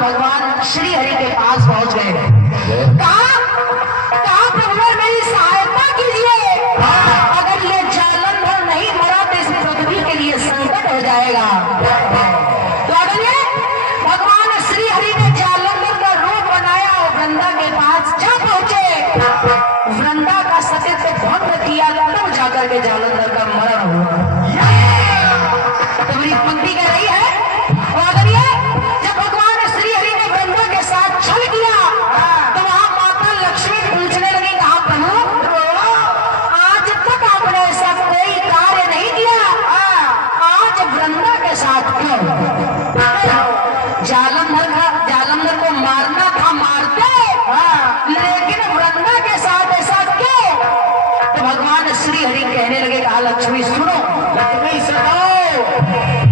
भगवान श्री हरि के पास पहुंच गए। कहा प्रभु मेरी सहायता कीजिए, अगर ये जालंधर नहीं मरा तो इस पृथ्वी के लिए संकट हो जाएगा। तो अगले भगवान श्री हरि ने जालंधर का रूप बनाया और वृंदा के पास जा पहुंचे। वृंदा का सत्य भंग किया, तब जाकर के जालंधर का मरण हुआ। तो मेरी पंक्ति कह रही है, और अगर ये जब भगवान श्री हरि ने वृंदा के साथ छल किया तो वहां माता लक्ष्मी पूछने लगी, कहा प्रभु आज तक आपने ऐसा कोई कार्य नहीं किया, आज वृंदा के साथ क्यों? जालंधर को मारना था मारते, लेकिन वृंदा के साथ ऐसा क्यों? तो भगवान श्री हरि कहने लगे, कहा लक्ष्मी सुनो, लक्ष्मी सुनो,